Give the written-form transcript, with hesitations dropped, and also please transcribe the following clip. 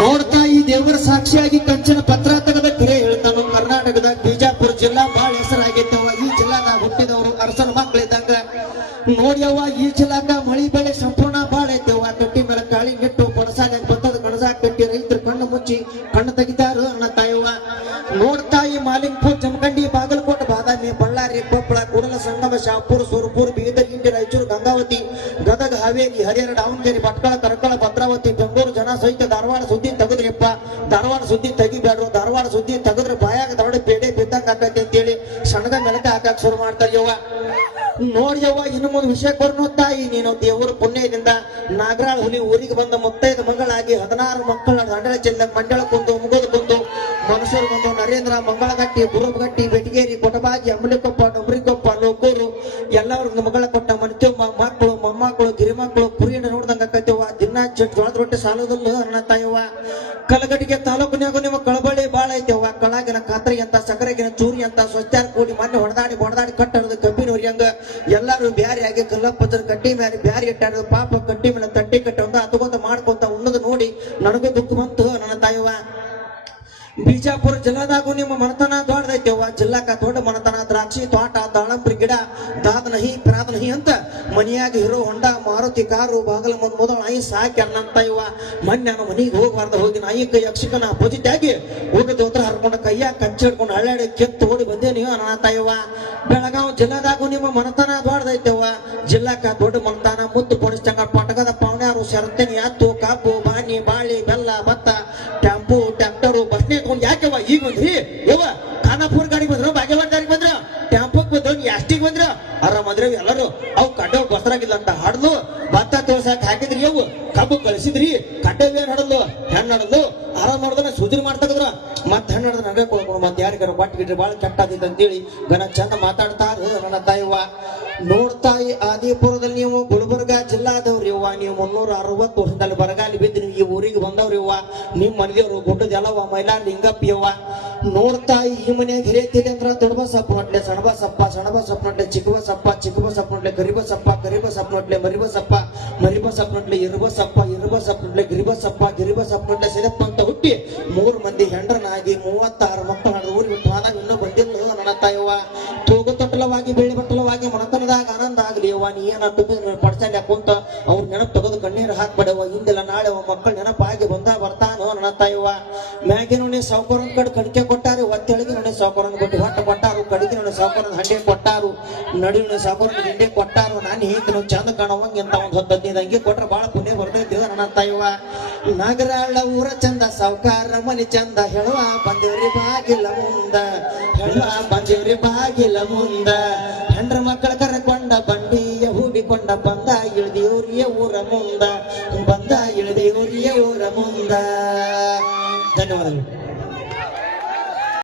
ನೋಡ್ತಾ ಈ ದೇವರ ಸಾಕ್ಷಿಯಾಗಿ ಕಂಚನ ಪತ್ರ ತೆಗೆದ ಕಿರೆ ಹೇಳ್ತಾನು. ಕರ್ನಾಟಕದ ಬಿಜಾಪುರ ಜಿಲ್ಲಾ ಬಾಳ ಹೆಸರಾಗೈತವ. ಈ ಜಿಲ್ಲಾದಾಗ ಹುಟ್ಟಿದವರು ಅರಸನ ಮಕ್ಕಳಿದ್ದಂಗ ನೋಡ್ಯವ್ವ. ಈ ಜಿಲ್ಲಾಕ ಮಳಿ ಬೆಳೆ ಸಂಪೂರ್ಣ ಬಾಳ ಐತೆವ್ವ. ಕಟ್ಟಿ ಮೇಲೆ ಕಾಳಿ ನೆಟ್ಟು ಕೊಣಸಾಗ ಬತ್ತದ ಕಣಸಾಗ ಕಟ್ಟಿ ರೈತರು ಕಣ್ಣು ಮುಚ್ಚಿ ಕಣ್ಣು ತೆಗಿತಾರು ಅಣ್ಣ ತಾಯವ್ವ. ನೋಡ್ತಾ ಈ ಮಾಲಿಂಗಪುರ್, ಜಮಖಂಡಿ, ಬಾಗಲಕೋಟೆ, ಬಾದಾಮಿ, ಬಳ್ಳಾರಿ, ಕೊಪ್ಪಳ, ಕೂಡಲ ಸಂಗಮ, ಶಾಪುರ, ಸುರಪುರ, ಬೀದರ್, ಇಂಡಿ, ರಾಯಚೂರು, ಗಂಗಾವತಿ, ಗದಗ, ಹಾವೇರಿ, ಹರಿಹರ, ದಾವಣಗೆರೆ, ಭಟ್ಕಳ, ತರಕಳ, ಭದ್ರಾವತಿ, ಬೆಂಗಳೂರು ಜನ ಸಹಿತ ಧಾರವಾಡ ಸುದ್ದಿ ತೆಗೆದ್ರಿಪ್ಪ. ಧಾರವಾಡ ಸುದ್ದಿ ತೆಗಿಬೇಡ್ರು. ಧಾರವಾಡ ಸುದ್ದಿ ತೆಗೆದ್ರೆ ಬಾಯಾಗ ದೊಡ್ಡ ಪೇಡೆ ಬಿದ್ದಂಗ ಆಕೈತಿ ಅಂತೇಳಿ ಸಣ್ಣಗ ಮೆಲಕ ಹಾಕಕ್ ಶುರು ಮಾಡ್ತಾರೆ ಯವ್ವ. ನೋಡ್ಯವ್ವ, ಇನ್ನು ಮುಂದೆ ವಿಷಯಕ್ಕೆ ಬರ್ನೋ ತಾಯಿ, ನೀನು ದೇವರ ಪುಣ್ಯದಿಂದ ನಾಗರಾಳ ಹುಲಿ ಊರಿಗೆ ಬಂದ ಮುತ್ತೈದ ಮಗಳಾಗಿ 16 ಮಕ್ಕಳ ದಂಡಳ ಚೆಲ್ಲ ಮಂಡಳ ಕುಂದು ಮುಗೋದ ಕುಂದು ಮನುಷ್ಯರು ಬಂದು ನರೇಂದ್ರ, ಮಂಗಳಗಟ್ಟಿ, ಬುರುಬಗಟ್ಟಿ, ಬೆಟಗೇರಿ, ಕೊಟಬಾಗಿ, ಅಂಬಲಿಕೊಪ್ಪ, ಡೊಂಬ್ರಿಕೊಪ್ಪ, ಲೋಕೂರು ಎಲ್ಲರಿಗೂ ಮಗಳ ಕೊಟ್ಟ ಮನ್ತ್ಯಮ್ಮ ಮಕ್ಕಳು, ಮೊಮ್ಮಕ್ಕಳು, ಗಿರಿಮಕ್ಕಳು ಕುರಿಯನ್ನ ನೋಡ್ದಂಗ ಆಕೈತವ್ವ. ದಿನ ಜೋಳದ ರೊಟ್ಟೆ ಸಾಲದಲ್ಲ ಅಣ್ಣ ತಾಯವ್ವ. ಕಲಗಟ್ಟಿಗೆ ತಾಲೂಕಿನಾಗ ನಿಮ್ಮ ಕಳಬಳಿ ಬಾಳ ಐತೆವ್ವ. ಕಳಾಗಿನ ಕಾತ್ರಿ ಅಂತ, ಸಕ್ಕರೆಗಿನ ಚೂರಿ ಅಂತ, ಸ್ವಚ್ಛಾರ ಕೂಡಿ ಮೊನ್ನೆ ಹೊಡೆದಾಡಿ ಕಟ್ಟಡದ ಕಬ್ಬಿನ ಹೊರಿಯಂಗ ಎಲ್ಲಾರು ಬ್ಯಾರಿ ಆಗಿ ಕಲ್ಲಪ್ಪದ್ರ ಕಟ್ಟಿ ಮೇಲೆ ಬ್ಯಾರಿ ಇಟ್ಟಾರ. ಪಾಪ ಕಟ್ಟಿ ಮೇಲೆ ತಟ್ಟಿ ಕಟ್ಟಿ ಒಂದ ಹತ್ಕೊಂತ ಮಾಡ್ಕೊಂತ ಉಣ್ಣದು ನೋಡಿ ನನಗೂ ದುಃಖ ಬಂತು ನನ್ನ ತಾಯವ್ವ. ಬಿಜಾಪುರ ಜಿಲ್ಲಾದಾಗೂ ನಿಮ್ಮ ಮನತನ ದೊಡ್ಡದೈತೆವ್ವ. ಜಿಲ್ಲಾಕ ದೊಡ್ಡ ಮನತನ, ದ್ರಾಕ್ಷಿ ತೋಟ, ದಾಳಂಬ್ರಿ ಗಿಡ, ದಾದನಹಿ ಪ್ರಾದನಹಿ ಅಂತ ಮನಿಯಾಗ ಹಿರೋ ಹೊಂಡ, ಮಾರುತಿ ಕಾರು, ಬಾಗಲ ಮೊದಲ ನಾಯಿ ಸಾಕಿ ಅನ್ನಂತ ಇವ. ಮೊನ್ನೆ ನಾನು ಮನಿಗೆ ಹೋಗಬಾರ್ದ ಹೋಗಿ ನಾಯಿ ಕೈ ಯಕ್ಷಕನ ಅಪೋಸಿಟಾಗಿ ಊಟ ದೋತ್ರ ಹರ್ಕೊಂಡು ಕೈಯಾಗ ಕಚ್ಚಿ ಹಿಡ್ಕೊಂಡು ಹಳ್ಳಿ ಕೆತ್ತು ಓಡಿ ಬಂದೆ ನೀವು ಅನ್ನಂತ ಇವ. ಬೆಳಗಾವಿ ಜಿಲ್ಲಾದಾಗೂ ನಿಮ್ಮ ಮನತನ ದೊಡ್ಡದೈತೆವ್ವ. ಜಿಲ್ಲಾಕ ದೊಡ್ಡ ಮನತನ, ಮುತ್ತು ಪೊಡಿಸ್ತಂಗ, ಪಟಕದ ಪಾವಣ್ಯಾರು, ಶರತ್ತನಿ, ಹತ್ತು, ಕಬ್ಬು, ಬಾಣಿ, ಬಾಳಿ, ಬೆಲ್ಲ, ಭತ್ತ, ಟೆಂಪು, ಟ್ರ್ಯಾಕ್ಟರು, ಬಸ್ನೇ ಯಾಕೆವ ಈಗ ಬಂದ್ರಿ ಯವ್ವ? ಖಾನಾಪುರ ಗಾಡಿಗೆ ಬಂದ್ರು, ಬಾಗೇವಾಡ ಗಾಡಿಗೆ ಬಂದ್ರ, ಟ್ಯಾಂಪಕ್ ಬಂದ್ರು, ಎಷ್ಟಿಗೆ ಬಂದ್ರ, ಆರಾಮಂದ್ರೆ ಎಲ್ಲರೂ ಅವು ಕಡ್ಡವ್ ಬಸರಾಗಿಲ್ಲ ಅಂತ ಹಾಡ್ಲು. ಭತ್ತ ತೋರ್ಸಾಕ್ ಹಾಕಿದ್ರಿ, ಅವು ಕಬ್ಬು ಕಳಿಸಿದ್ರಿ, ಕಡ್ಡವ್ ಏನ್ ಹಾಡಲ್ಲು, ಹೆಣ್ಣು ಹಾಡಲ್ಲು. ಆರಾಮ್ ನೋಡಿದ್ರೆ ಸುದ್ರಿ ಮಾಡ್ತದ್ರ ಮತ್ ಹೆಣ್ಣು ಹಾಡಿದ್ರೆ ನಡೆ ಕೊಡ್ಕೊಂಡು ಮತ್ತೆ ಯಾರಿಗಾರ ಬಟ್ ಗಿಡ್ರಿ ಬಾಳ ಕೆಟ್ಟಾದಿತ್ತು ಅಂತೇಳಿ ಗನ ಚಂದ ಮಾತಾಡ್ತಾರ ನನ್ನ ತಾಯಿವ. ನೋಡ್ತಾಯಿ ಆದಿಪುರದಲ್ಲಿ ನೀವು ಗುಲ್ಬರ್ಗಾ ಜಿಲ್ಲಾದವ್ರಿ ಅವ್ವ. ನೀವು 360 ವರ್ಷದಲ್ಲಿ ಬರಗಾಲಿ ಬಿದ್ದು ನೀವು ಈ ಊರಿಗೆ ಬಂದವ್ರಿ ಅವ್ವ. ನಿಮ್ ಮನೆದೇವ್ರು ಗುಡ್ಡದೆಲ್ಲವ ಮೈಲಾರ ಲಿಂಗಪ್ಪಿ ಅವ್ವ. ನೋಡ್ತಾಯಿ ಈ ಮನೆಯಾಗ ಹಿರಿಯತಿರಿ ಅಂದ್ರ ದೊಡ್ಡಬಸಪ್ಪ ನೋಟ್ಲೆ, ಸಣಬಸಪ್ಪ, ಸಣಬಸಪ್ಪ ನೋಟ್ಲೆ, ಚಿಕ್ಕಬಸಪ್ಪ, ಚಿಕ್ಕಬಸಪ್ಪ ನೋಟ್ಲೆ, ಕರಿಬಸಪ್ಪ, ಕರಿಬಸಪ್ಪ ನೋಟ್ಲೆ, ಮರಿಬಸಪ್ಪ, ಮರಿಬಸಪ್ಪ ನೋಟ್ಲೆ, ಇರುಬಸಪ್ಪ, ಇರುಬಸಪ್ಪ ನೋಟ್ಲೆ, ಗಿರಿಬಸಪ್ಪ, ಗಿರಿಬಸಪ್ಪ ನೋಟ್ಲೆ, ಸಿರಪ್ಪ ಅಂತ ಹುಟ್ಟಿ 3 ಮಂದಿ ಹೆಂಡ್ರನಾಗಿ 36 ಮಕ್ಕಳು ಹಡ್ದು ಊರಿಗೆ ಬಿಟ್ಟು ಆದಾಗ ಇನ್ನೂ ಬಂದಿಲ್ಲ ನನ್ನ ತಾಯವ್ವ. ತೂಗು ತೊಟ್ಟಲವಾಗಿ ಬೆಳ್ಳಿ ಬಟ್ಟಲವಾಗಿ ಮನತನದಾಗ ಆನಂದ ಆಗ್ಲಿ ಅವ್ವ. ನೀ ಏನಾದ್ರು ಪಡ್ಸಲ್ಯ ಕುಂತ ಅವ್ರ ನೆನಪು ತೆಗೆದು ಕಣ್ಣೀರು ಹಾಕ್ಬೇಡವ. ಹಿಂದೆಲ್ಲ ನಾಳೆ ಮಕ್ಕಳ ನೆನಪಾಗಿ ಬರ್ತಾನೋ ನನ್ನ ತಾಯವ್ವ. ಮ್ಯಾಗಿನ ನೋಡಿ ಸಾವುಕಾರ ಕಡೆ ಕಡಿಕೆ ಕೊಟ್ಟಾರು, ಒತ್ತೆಳಗಿ ನೋಡಿ ಸಾವುಕಾರ ಕೊಟ್ಟು ಹೊಟ್ಟ ಕೊಟ್ಟಾರು, ಕಡಿಗೆ ನೋಡಿ ಸಾವುಕಾರ ಹಂಡೆ ಕೊಟ್ಟಾರು, ನಡಿ ನೋಡಿ ಸಾವುಕಾರ ಹಿಂಡೆ ಕೊಟ್ಟಾರು. ನಾನು ಹೇಗೆ ಚಂದ ಕಾಣವಂಗ ಅಂತ ಒಂದ್ 10-15 ಅಂಗಿ ಕೊಟ್ರೆ ಬಹಳ ಪುಣ್ಯ ಬರ್ತೈತಿ ನನ್ನ ತಾಯವ್ವ. ನಾಗರಾಳ ಊರ ಚಂದ, ಸಾವುಕಾರ ಮನಿ ಚಂದ, ಹೇಳುವ ಬಂದೇವ್ರಿ ಬಾಗಿಲ ಮುಂದ, ಹೇಳುವ ಬಂದೇವ್ರಿ ಬಾಗಿಲ ಮುಂದ. ಹೆಂಡ್ರ ಮಕ್ಕಳ ಕರಕೊಂಡ ಬಂಡಿಯ ಹೂಡಿಕೊಂಡ, ಬಂದ ಇಳ್ದೇವ್ರಿಯ ಊರ ಮುಂದ, ಬಂದ ಇಳ್ದೇವ್ರಿಯ ಊರ ಮುಂದ. ಧನ್ಯವಾದಗಳು.